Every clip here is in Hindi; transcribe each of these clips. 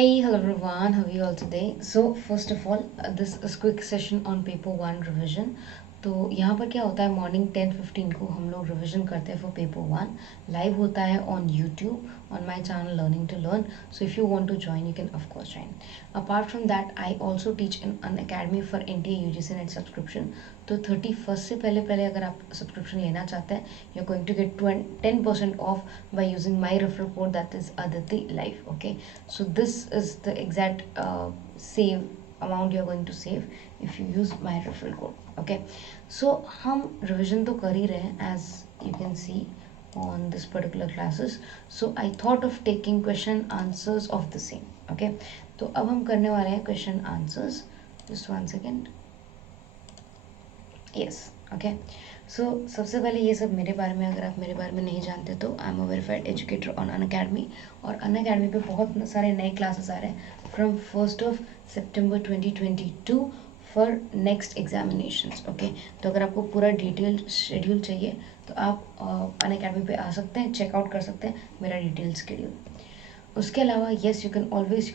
Hey, hello everyone, how are you all today? So first of all, this is quick session on paper 1 revision. तो यहाँ पर क्या होता है, मॉर्निंग 10:15 को हम लोग रिविजन करते हैं फॉर पेपर 1. लाइव होता है on YouTube on my channel learning to learn. So if you want to join you can of course join. Apart from that I also teach in Unacademy for NTA UGC net subscription. तो 31st से पहले पहले अगर आप सब्सक्रिप्शन लेना चाहते हैं, you are going to get 10% off by using my referral code that is Aditi live. Okay, so this is the exact save amount you are going to save if you use my referral code. Okay, so हम revision तो कर ही रहे हैं as you can see on this particular classes. So I thought of taking question answers of the same. Okay, तो अब हम करने वाले हैं question answers. Just one second. Yes. Okay, so सबसे पहले ये सब मेरे बारे में, अगर आप मेरे बारे में नहीं जानते तो I am a verified educator on Unacademy. और अनअकैडमी पे बहुत सारे नए क्लासेस आ रहे हैं from 1st of September 2022 for next examinations. Okay, तो अगर आपको पूरा डिटेल शेड्यूल चाहिए तो आप अनअकैडमी पे आ सकते हैं, चेकआउट कर सकते हैं मेरा डिटेल शेड्यूल. उसके अलावा yes, you can always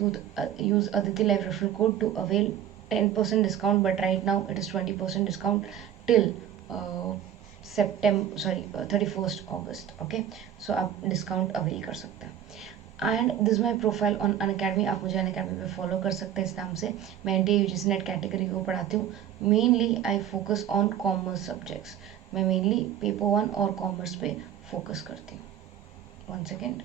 use Aditi live referral code to avail 10% discount, but right now it is 20% discount till September 31st August. Okay, so आप डिस्काउंट अवेल कर सकते हैं. And this my profile on Unacademy. आप मुझे अनअकैडमी पे फॉलो कर सकते हैं इस नाम से. मैं NTA UGC नेट कैटेगरी को पढ़ाती हूँ. Mainly I focus on commerce subjects. मैं मेनली पेपर 1 और कॉमर्स पे फोकस करती हूँ. 1 सेकेंड.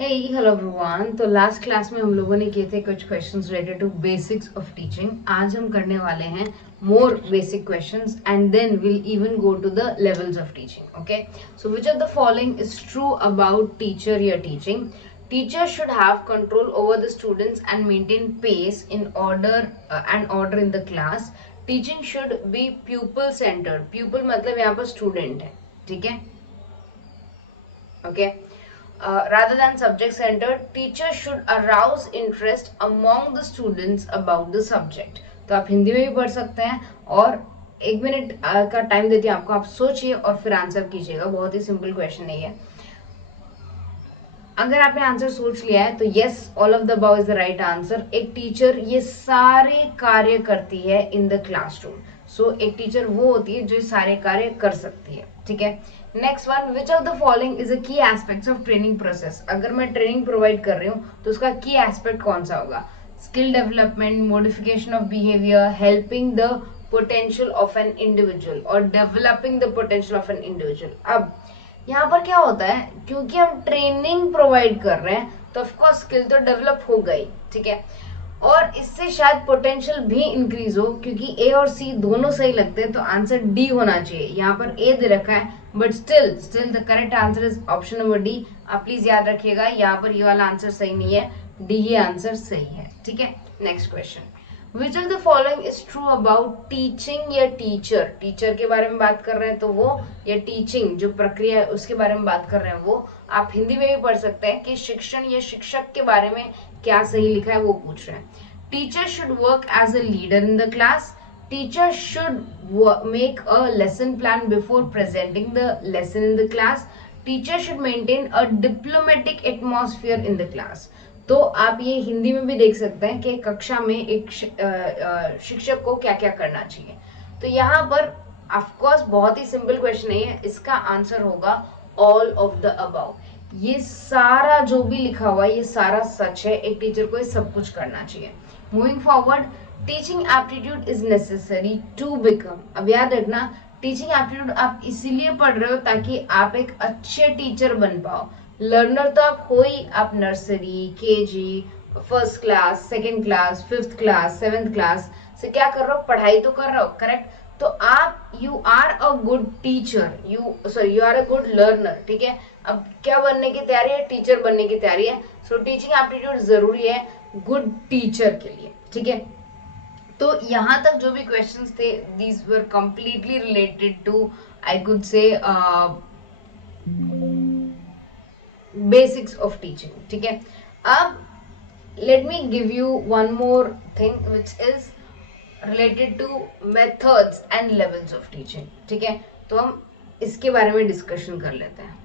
Hey, hello everyone. तो लास्ट क्लास में हम लोगों ने किए थे कुछ questions related to basics of teaching. आज हम करने वाले हैं more basic questions and then we'll even go to the levels of teaching. Okay, so which of the following is true about teacher you're teaching? Teacher should have control over the students and maintain pace in order and order in the class. Teaching should be pupil centered. Pupil मतलब यहाँ पर student है, ठीक है? Okay. Rather than subject centered, teachers should arouse interest among the students about the subject. तो आप हिंदी में भी पढ़ सकते हैं और 1 मिनट का टाइम देती हूँ आपको, आप सोचिए और फिर आंसर कीजिएगा. बहुत ही सिंपल क्वेश्चन नहीं है. अगर आपने आंसर सोच लिया है तो yes, all of the above is the right answer. एक टीचर ये सारे कार्य करती है इन द क्लासरूम. सो एक टीचर वो होती है जो सारे कार्य कर सकती है, ठीक है. Next one, which of the following is a की एस्पेक्ट्स ऑफ ट्रेनिंग प्रोसेस. अगर मैं ट्रेनिंग प्रोवाइड कर रही हूँ तो उसका की एस्पेक्ट कौन सा होगा? Skill development, modification of behaviour, helping the potential of an individual और developing the potential of an individual. अब यहाँ पर क्या होता है, क्योंकि हम ट्रेनिंग प्रोवाइड कर रहे हैं तो ऑफकोर्स स्किल तो डेवलप हो गई, ठीक है, और इससे शायद पोटेंशियल भी इंक्रीज हो, क्योंकि ए और सी दोनों सही लगते हैं तो आंसर डी होना चाहिए. यहाँ पर ए दे रखा है but still the correct answer is option number D. आप प्लीज याद रखिएगा, यहाँ पर ये वाला आंसर सही नहीं है, डी ये आंसर सही है, ठीक है. Next question, which of the following is true about teaching या टीचर. टीचर के बारे में बात कर रहे हैं तो वो, या टीचिंग जो प्रक्रिया है उसके बारे में बात कर रहे हैं वो. आप हिंदी में भी पढ़ सकते हैं कि शिक्षण या शिक्षक के बारे में क्या सही लिखा है वो पूछ रहे हैं. Teacher should work as a leader in the class. Teacher should make a lesson plan before presenting the lesson in the class. Teacher should maintain a diplomatic atmosphere in the class. तो आप ये हिंदी में भी देख सकते हैं कि कक्षा में एक शिक्षक को क्या क्या करना चाहिए. तो यहाँ पर ऑफकोर्स बहुत ही सिंपल क्वेश्चन नहीं है, इसका आंसर होगा ऑल ऑफ द अबव. ये सारा जो भी लिखा हुआ है ये सारा सच है. एक टीचर को ये सब कुछ करना चाहिए. Moving forward, teaching aptitude is necessary to become. अब याद रखना, टीचिंग एप्टीट्यूड आप इसीलिए पढ़ रहे हो ताकि आप एक अच्छे टीचर बन पाओ. लर्नर तो आप हो ही, आप nursery, KG, first class, second class, fifth class, seventh class से क्या कर रहे हो, पढ़ाई तो कर रहे हो, करेक्ट. तो आप you are a good teacher, you are a good learner, ठीक है. अब क्या बनने की तैयारी है, टीचर बनने की तैयारी है. सो टीचिंग एप्टीट्यूड जरूरी है गुड टीचर के लिए, ठीक है. तो यहाँ तक जो भी क्वेश्चंस थे, these were completely related to, I could say basics of teaching, ठीक है. अब let me give you one more thing which is related to methods and levels of teaching, ठीक है. तो हम इसके बारे में डिस्कशन कर लेते हैं.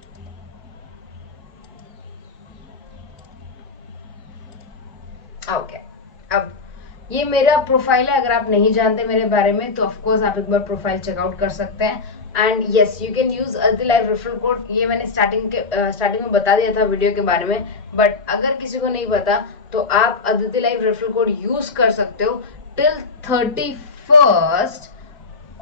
ओके, अब ये मेरा प्रोफाइल है। अगर आप नहीं जानते मेरे बारे में तो ऑफ कोर्स आप एक बार प्रोफाइल चेकआउट कर सकते हैं। And yes, you can use Aditi live referral code. ये मैंने स्टार्टिंग में बता दिया था वीडियो के बारे में, बट अगर किसी को नहीं पता तो आप Aditi live referral code use कर सकते हो टिल 31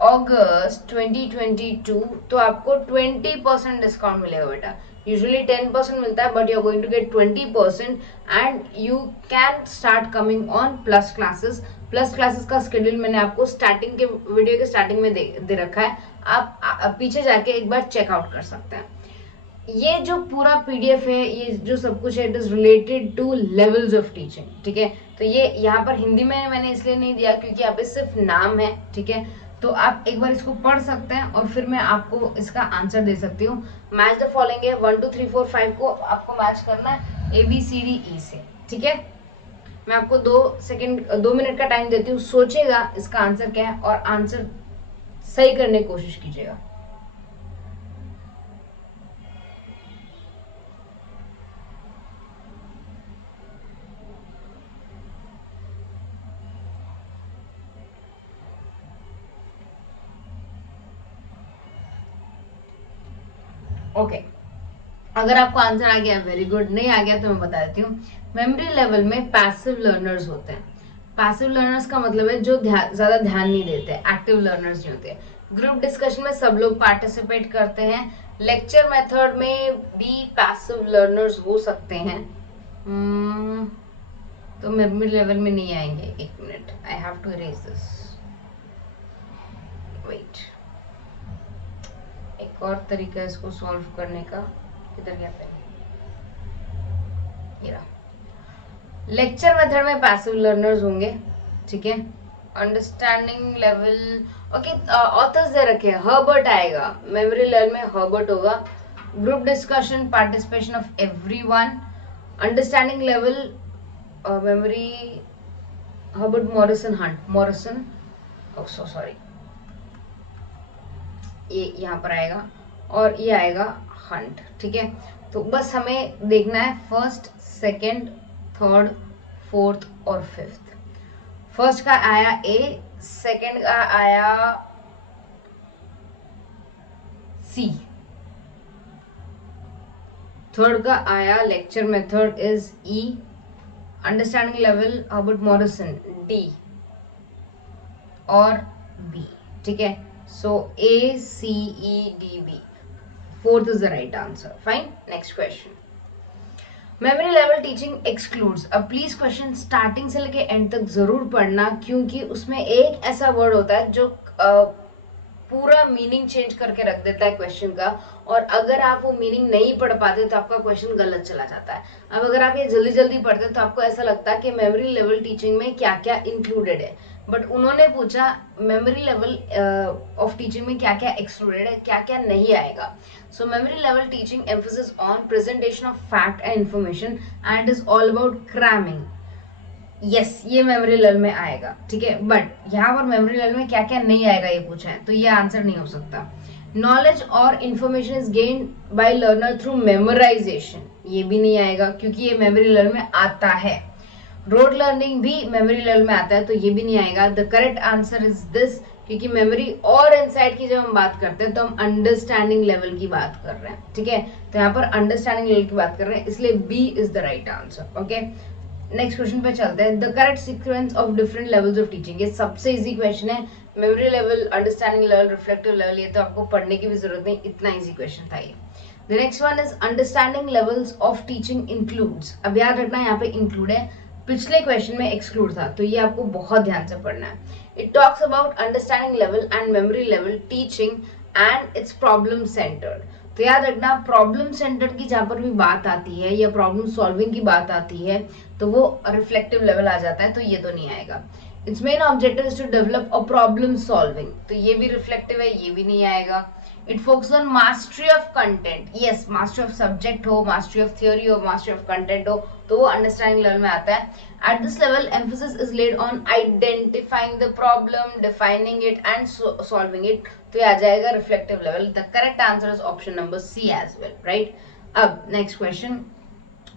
अगस्त 2022। तो आपको 20% डिस्काउंट मिलेगा बेटा। यूजुअली 10% मिलता है, but you are going to get 20% and you can start coming on plus classes. Plus classes का शेड्यूल मैंने आपको स्टार्टिंग के वीडियो के स्टार्टिंग में दे रखा है। आप पीछे जाके एक बार चेकआउट कर सकते हैं। ये जो पूरा पीडीएफ है, ये जो सब कुछ है, it is related two levels of teaching, ठीक है। तो ये यहाँ पर हिंदी में मैंने इसलिए नहीं दिया क्योंकि यहाँ पे सिर्फ नाम है, ठीक है। तो आप एक बार इसको पढ़ सकते हैं और फिर मैं आपको इसका आंसर दे सकती हूँ। मैच द फॉलोइंग है, 1 2 3 4 5 को आपको मैच करना है ABCDE से, ठीक है। मैं आपको 2 मिनट का टाइम देती हूँ, सोचेगा इसका आंसर क्या है और आंसर सही करने की कोशिश कीजिएगा। ओके, अगर आपको आंसर आ गया वेरी गुड, नहीं आ गया तो मैं बता देती हूँ। मेमोरी लेवल में पैसिव लर्नर्स होते हैं। पैसिव लर्नर्स का मतलब है जो ज्यादा ध्यान नहीं देते, एक्टिव लर्नर्स नहीं होते। ग्रुप डिस्कशन में सब लोग पार्टिसिपेट करते हैं। लेक्चर मेथड में भी पैसिव लर्नर्स हो सकते हैं। तो मेमोरी लेवल में नहीं आएंगे। एक minute, I have to erase this, wait. एक और तरीका है इसको सॉल्व करने का। किधर गया पेन? ये रहा। लेक्चर मेथड में पैसिव लर्नर्स होंगे, ठीक है। अंडरस्टैंडिंग लेवल, ओके, ऑथर्स दे रखे हैं। हर्बर्ट आएगा, मेमोरी लेवल में हर्बर्ट होगा। Group discussion, participation of everyone. Understanding level, memory, Herbert, Morrison, Hunt, Morrison, oh so sorry, ये यहाँ पर आएगा और ये आएगा हंट, ठीक है। तो बस हमें देखना है फर्स्ट, सेकंड, थर्ड, फोर्थ और फिफ्थ। फर्स्ट का आया ए, सेकंड का आया सी, थर्ड का आया lecture method is E, understanding level Herbert Morrison D और बी, ठीक है। So A, C, E, D, B. Fourth is the right answer. Fine. Next question. Memory level teaching excludes. अब प्लीज क्वेश्चन स्टार्टिंग से लेके एंड तक जरूर पढ़ना, क्योंकि उसमें एक ऐसा वर्ड होता है जो पूरा मीनिंग चेंज करके रख देता है क्वेश्चन का, और अगर आप वो मीनिंग नहीं पढ़ पाते तो आपका क्वेश्चन गलत चला जाता है। अब अगर आप ये जल्दी जल्दी पढ़ते तो आपको ऐसा लगता है कि मेमोरी लेवल टीचिंग में क्या क्या इंक्लूडेड है, बट उन्होंने पूछा मेमोरी लेवल ऑफ टीचिंग में क्या क्या एक्सक्लूडेड है, क्या क्या नहीं आएगा। So memory level teaching emphasis on presentation of fact and information and is all about cramming. Yes, ये मेमोरी लेवल में आएगा, ठीक है। बट यहाँ पर मेमोरी लेवल में क्या क्या नहीं आएगा ये पूछा है, तो ये आंसर नहीं हो सकता। नॉलेज और information is gained by learner through memorisation, ये भी नहीं आएगा क्योंकि ये मेमोरी लेवल में आता है। रोड लर्निंग भी मेमोरी लेवल में आता है, तो ये भी नहीं आएगा। The correct answer is this, क्योंकि मेमोरी और इनसाइट की जब हम बात करते हैं तो हम अंडरस्टैंडिंग लेवल की बात कर रहे हैं, ठीक है। तो यहाँ पर अंडरस्टैंडिंग लेवल की बात कर रहे हैं, इसलिए B is the right answer. Okay, next question पे चलते हैं। The correct sequence of different levels of teaching, ये सबसे इजी क्वेश्चन है। Memory level, understanding level, reflective level, ये तो आपको पढ़ने की भी जरूरत नहीं, इतना इजी क्वेश्चन था ये। The next one is understanding levels of teaching includes. अब याद रखना यहाँ पे इंक्लूड है, पिछले क्वेश्चन में एक्सक्लूड था, तो ये आपको बहुत ध्यान से पढ़ना है। It talks about understanding level and memory level teaching and it's problem centred. तो याद रखना, प्रॉब्लम सेंटर्ड की जहां पर भी बात आती है या प्रॉब्लम सॉल्विंग की बात आती है तो वो रिफ्लेक्टिव लेवल आ जाता है, तो ये तो नहीं आएगा। Its main objective is to develop a problem solving, तो ये भी रिफ्लेक्टिव है, ये भी नहीं आएगा। It focus on mastery of content, yes, mastery of subject हो, मास्टरी ऑफ थ्योरी हो, मास्टरी ऑफ कंटेंट हो, तो वो अंडरस्टैंडिंग लेवल में आता है। At this level emphasis is laid on identifying the problem, defining it and solving it, तो ये आ जाएगा reflective level. The correct answer is option number C as well, right. अब next question,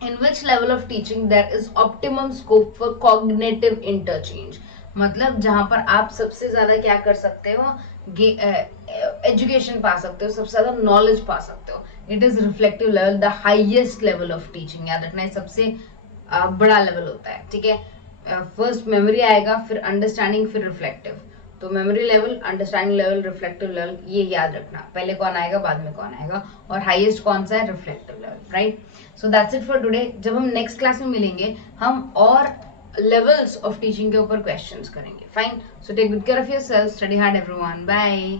in which level of teaching there is optimum scope for cognitive interchange. मतलब जहां पर आप सबसे ज्यादा क्या कर सकते हो, एजुकेशन पा सकते हो, सबसे ज्यादा नॉलेज पा सकते हो. It is reflective level, the highest level of teaching. याद रखना है सबसे बड़ा लेवल होता है. ठीक है, फर्स्ट मेमोरी आएगा, फिर अंडरस्टैंडिंग, फिर रिफ्लेक्टिव. तो memory level, understanding level, reflective level, ये याद रखना. पहले कौन आएगा, बाद में कौन आएगा, और हाईएस्ट कौन सा है, reflective level. Right. So that's it for today. जब हम नेक्स्ट क्लास में मिलेंगे हम और लेवल्स ऑफ टीचिंग के ऊपर क्वेश्चंस करेंगे. Fine. So take good care of yourself, study hard everyone. Bye.